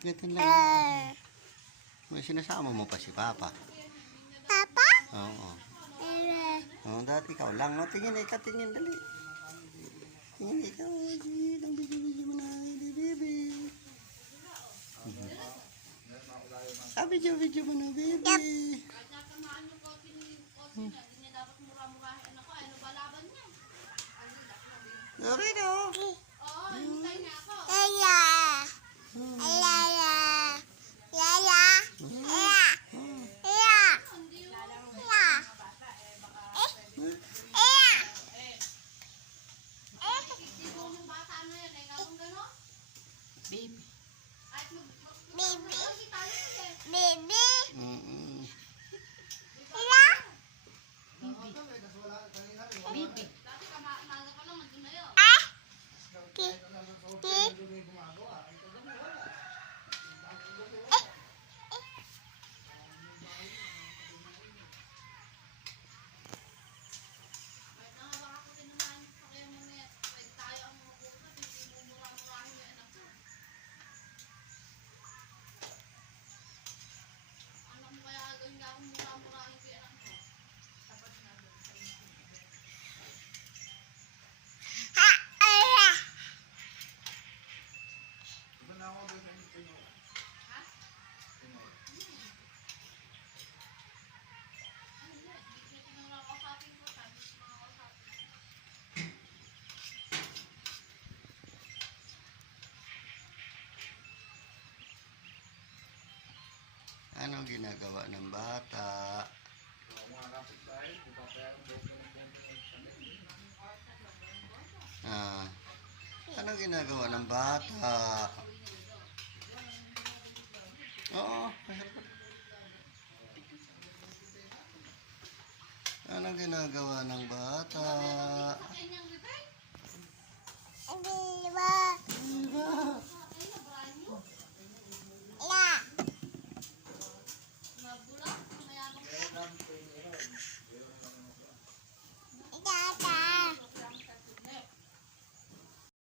Ganyan lang. May sinasama mo pa si Papa. Papa? Oo. Oo, dati ikaw lang. No? Tingin, tingin, dali. Tingin, ikaw. Ang bigi-bigi mo na. Baby. Video mo na, baby. Dorito. Lala. Lala. Lala. Lala. Lala. Baby. Baby. Baby. Mm-mm. Lala. Baby. Ah. Ki. Ki. Ha. Ala. Anong ginagawa ng bata? Ah, anong ginagawa ng bata? Oo. Anong ginagawa ng bata?